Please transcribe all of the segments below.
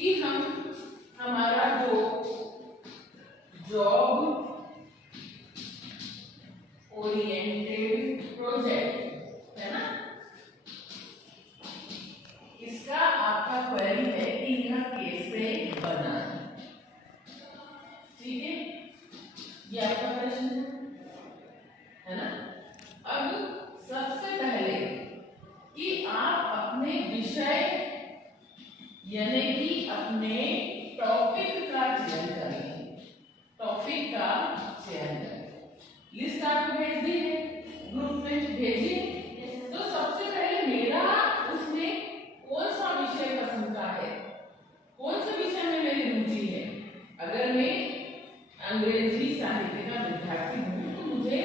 कि हम हमारा जो जॉब ओरिएंटेड प्रोजेक्ट है ना, इसका आपका क्वेरी है कि यह कैसे बना, ठीक है, ये आपका प्रश्न है ना। अब सबसे पहले कि आप अपने विषय यानी कि अपने टॉपिक का चयन करें, टॉपिक का चयन करें। लिस्ट आपको भेज दी है, ग्रुप में भेजिए। तो सबसे पहले मेरा उसमें कौन सा विषय पसंद का है, कौन से विषय में मेरी रुचि है। अगर मैं अंग्रेजी साहित्य का विद्यार्थी हूँ तो मुझे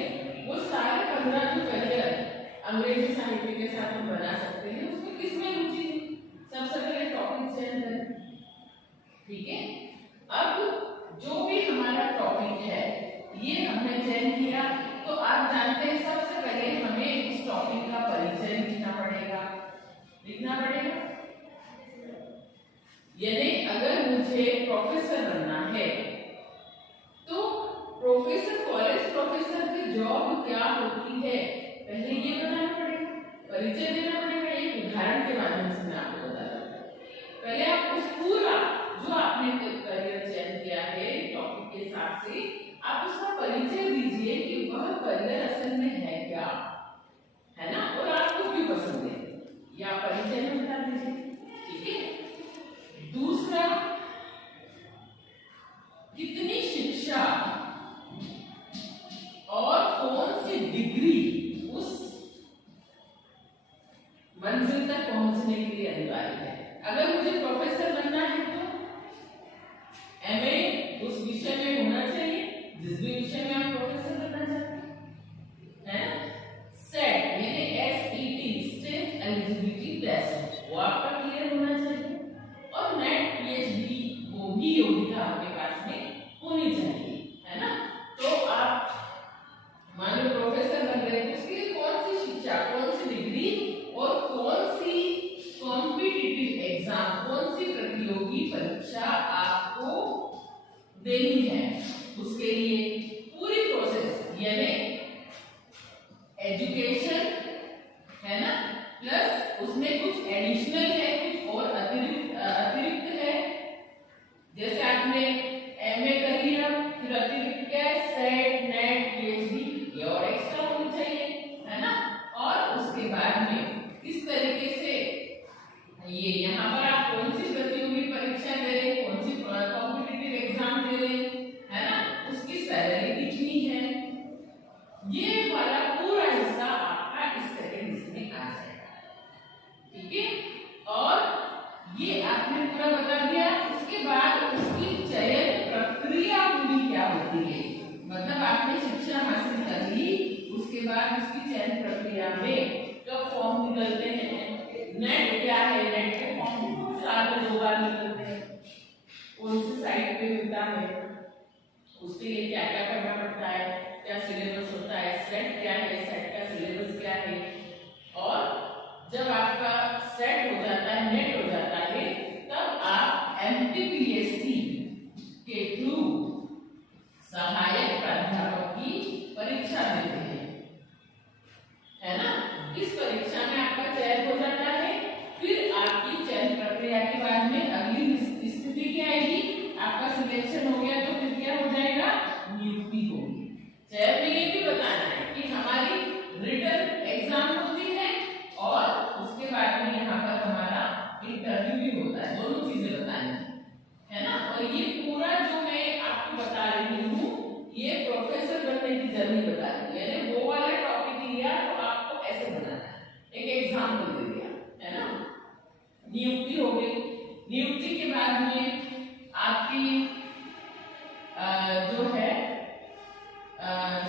वो सारे 15 जो करियर अंग्रेजी साहित्य के साथ हम बना सकते हैं, उसमें किसमें रुचि है, सबसे पहले टॉपिक चयन करें, ठीक है। अब जो भी हमारा टॉपिक है ये हमने चयन किया, तो आप जानते हैं सबसे पहले हमें इस टॉपिक का परिचय लिखना पड़ेगा, यानी अगर मुझे प्रोफेसर बनना है तो प्रोफेसर, कॉलेज प्रोफेसर की जॉब क्या होती है, पहले ये बताना पड़ेगा, परिचय देना पड़ेगा। एक उदाहरण के माध्यम से मैं आपको बता रहा हूँ। पहले आप उस पूरा जो आपने करियर चयन किया है टॉपिक के हिसाब से, आप उसका परिचय दीजिए कि वह करियर असल में है क्या, है ना, और आपको क्यों पसंद है, या परिचय में बता दीजिए, ठीक है। दूसरा, कितनी शिक्षा और कौन सी डिग्री उस मंजिल तक पहुंचने के लिए अनिवार्य है। अगर मुझे प्रोफेसर बनना है तो एमए उस विषय में होना चाहिए जिस भी विषय में आप प्रोफेसर बनना चाहते हैं, सेट यानी SET स्टेट एलिजिबिलिटी टेस्ट वो आपका क्लियर होना चाहिए, और नेट PhD वो भी योग्यता आपके पास में होनी चाहिए, है ना। तो आप मान लो प्रोफेसर बन रहे हैं, उसके लिए कौन सी शिक्षा, कौन सी डिग्री और कौन सी कॉम्पिटिटिव एग्जाम, कौन सी प्रतियोगी परीक्षा आपको देनी है, उसके लिए पूरी प्रोसेस यानी एजुकेशन है ना, प्लस उसमें कुछ एडिशनल है, कुछ और अतिरिक्त है। जैसे आपने एमए कर लिया, फिर अतिरिक्त क्या है, सेट नेट PhD, ये और एक्स्ट्रा होनी चाहिए, है ना। और उसके बाद में किस तरीके से ये यहाँ पर आप कौन सी प्रतियोगी परीक्षा दे रहे हैं, कौन सी कॉम्पिटिटिव एग्जाम दे रहे हैं, है ना, उसकी सैलरी कितनी है, ये वाला पूरा हिस्सा आपका इस सेकंड इसमें आ जाएगा, ठीक है। और ये आपने पूरा बता दिया। उसके बाद उसकी चयन प्रक्रिया पूरी क्या होती है, मतलब आपने शिक्षा हासिल कर ली, उसके बाद उसकी चयन प्रक्रिया में कब फॉर्म निकलते हैं, नेट क्या है, नेट के फॉर्म साल में 2 बार निकलते हैं, कौन सी साइट पे मिलता है, उसके लिए क्या क्या करना पड़ता है, क्या सिलेबस होता है, सेट क्या है, सेट का सिलेबस क्या है। और जब आपका सेट हो जाता है, नेट हो जाता है, तब आप MPPSC के थ्रू सहायक प्राध्यापक की परीक्षा देते हैं, है ना। इस परीक्षा में आपका चयन हो जाता है, फिर आपकी चयन प्रक्रिया के बाद में अगली स्थिति क्या आएगी, आपका सिलेक्शन हो गया तो फिर क्या हो जाएगा, नियुक्ति होगी। चयन में ये भी बताना है कि हमारी रिटन एग्जाम होती है और उसके बाद में यहाँ पर हमारा इंटरव्यू भी होता है, दोनों चीजें बतानी है ना। और ये पूरा जो मैं आपको बता रही हूँ ये प्रोफेसर बनने की जर्नी बता रही हूँ, यानी वो वाला टॉपिक लिया तो आपको ऐसे बनाना है, एक एग्जाम्पल दे दिया, है ना। नियुक्ति हो गई, नियुक्ति के बाद में आपकी जो है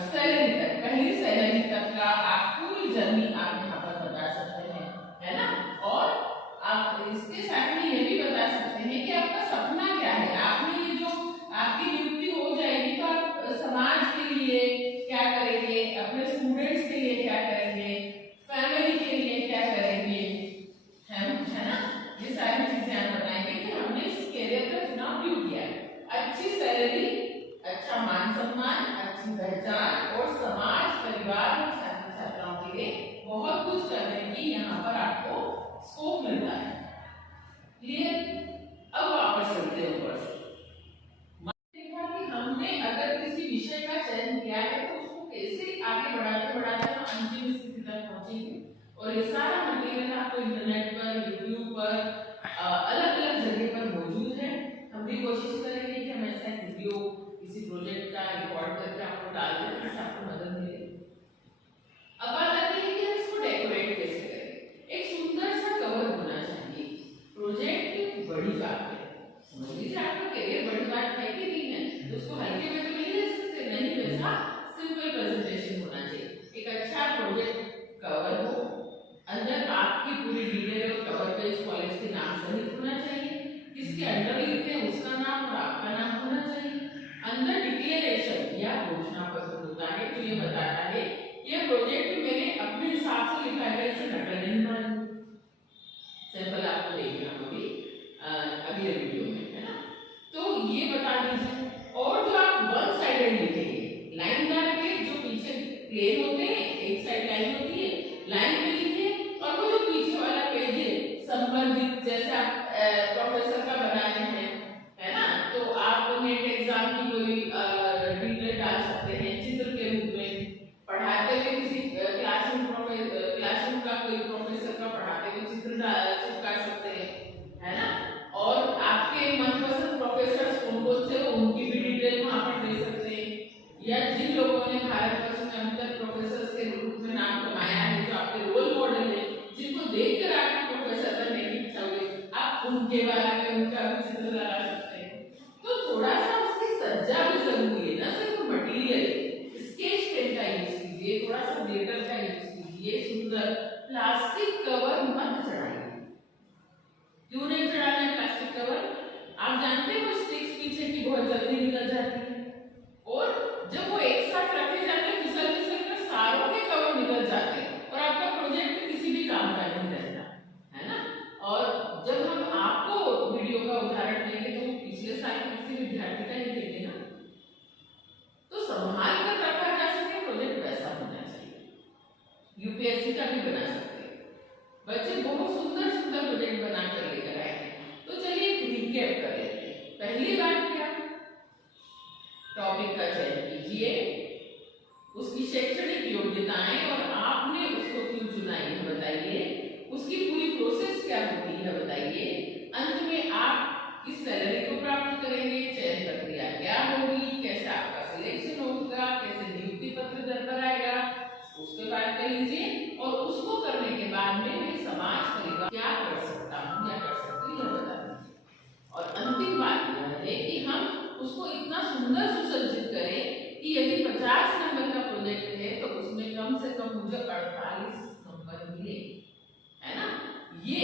सैलरी तक, पहली सैलरी तक का आप पूरी जर्नी आप यहाँ पर बता सकते हैं, है ना। और आप इसके साथ में ये भी बता सकते हैं कि आपका सपना क्या है, आपने ये जो आपकी नियुक्ति हो जाएगी तो आप समाज के लिए क्या करेंगे, अपने स्टूडेंट्स के लिए क्या करेंगे, फैमिली के लिए क्या करेंगे, है ना। ये सारी चीजें आप बताएंगे कि हमने बड़ी बात है, समझ लीजिए आपका करियर बड़ी बात है कि नहीं है, तो उसको हल्के में तो नहीं ले सकते, नहीं, वैसा सिंपल प्रेजेंटेशन होना चाहिए। एक अच्छा प्रोजेक्ट कवर हो, अंदर आपकी पूरी डिटेल और कवर पेज कॉलेज के नाम सहित होना चाहिए, किसके अंडर लिखते हैं उसका नाम और आपका नाम होना चाहिए। अंदर डिक्लेरेशन या घोषणा पत्र होता है तो ये बताता है ये प्रोजेक्ट मैंने अपने हिसाब से लिखा है, इसे नकल नहीं मानी। सैंपल आपको देंगे हम अगले वीडियो में, है ना। तो ये बता दीजिए। और जो आप वन साइडेड लिखेंगे, लाइन दार के जो पीछे प्लेन होते हैं, एक साइड लाइन होती है, लाइन पे लिखिए, और वो जो पीछे वाला पेज है संबंधित, जैसे आप प्रोफेसर का बनाए हैं, है ना, तो आप नेट एग्जाम की कोई डिटेल डाल सकते हैं चित्र के रूप में। पढ़ाते हुए किसी क्लासरूम का कोई प्रोफेसर का पढ़ाते हुए चित्र चिपका सकते हैं, है ना। और आपके मनपसंद प्रोफेसर कौन कौन से, उनकी भी डिटेल वहां पर दे सकते हैं, या जिन लोगों ने भारतवर्ष में अब तक प्रोफेसर के रूप में नाम कमाया है, जो आपके रोल मॉडल है, जिनको देखकर आपको प्रोफेसर बनने की इच्छा हुई, आप उनके बारे में उनका भी चित्र लगा सकते हैं। तो थोड़ा सा उसकी सज्जा भी जरूरी है, ना सिर्फ मटेरियल। स्केच पेन का यूज कीजिए, थोड़ा सा ग्लिटर का यूज कीजिए, सुंदर। प्लास्टिक कवर मत चढ़ाइए। क्यों नहीं चढ़ाना है प्लास्टिक कवर? आप जानते हैं वो स्टिक्स पीछे की बहुत जल्दी निकल जाती है, और जब वो एक साथ रखे जाते हैं फिसल फिसल कर सारों के कवर निकल जाते हैं, और आपका प्रोजेक्ट किसी भी काम का नहीं रहता, है ना। और जब हम आपको वीडियो का उदाहरण देंगे तो पिछले साल के किसी विद्यार्थी का ही देंगे ना, तो संभाल कर रखा जा सके प्रोजेक्ट वैसा होना चाहिए। यूपीएससी का भी बना सकते हैं बच्चे, बहुत सुंदर सुंदर प्रोजेक्ट बनाकर लेकर आए हैं। तो चलिए रिकैप कर लेते हैं। पहली बात क्या, टॉपिक का चयन कीजिए, उसकी शैक्षणिक योग्यताएं और आपने उसको क्यों चुना है बताइए, उसकी पूरी प्रोसेस क्या होती है बताइए, अंत में आप किस सैलरी को प्राप्त करेंगे, चयन प्रक्रिया क्या होगी, कैसे आपका सिलेक्शन होगा, कैसे नियुक्ति पत्र दर पर आएगा, उसके बाद कर लीजिए। और उसको करने के बाद में मैं समाज परिवार क्या कर सकता हूँ या कर सकती हूँ बता दीजिए। और अंतिम बात यह है कि हम उसको इतना सुंदर सुसज्जित करें कि यदि 50 नंबर का प्रोजेक्ट है तो उसमें कम से कम मुझे 48 नंबर मिले, है ना। ये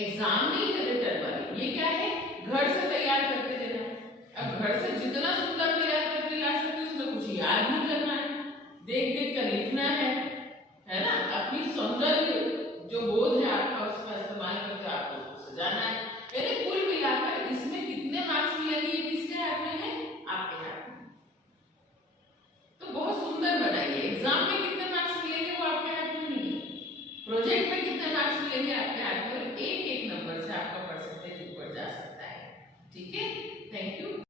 एग्जाम नहीं है रिटर्न वाली, ये क्या है, घर से तैयार करके देना है। अब घर से जितना सुंदर तैयार करके ला सकते उसमें कुछ याद नहीं करना है, देख देख कर लिखना है ना। अपनी सौंदर्य जो बोध है आपका उसका इस्तेमाल करके आपको सजाना है। यानी कुल मिलाकर इसमें कितने मार्क्स मिलेंगे ये किसके हाथ में है, आपके हाथ में। तो बहुत सुंदर बनाइए। एग्जाम में कितने मार्क्स मिलेंगे वो आपके हाथ में नहीं है, प्रोजेक्ट में कितने मार्क्स मिलेंगे आपके हाथ में, एक एक नंबर से आपका परसेंटेज ऊपर जा सकता है। ठीक है, थैंक यू।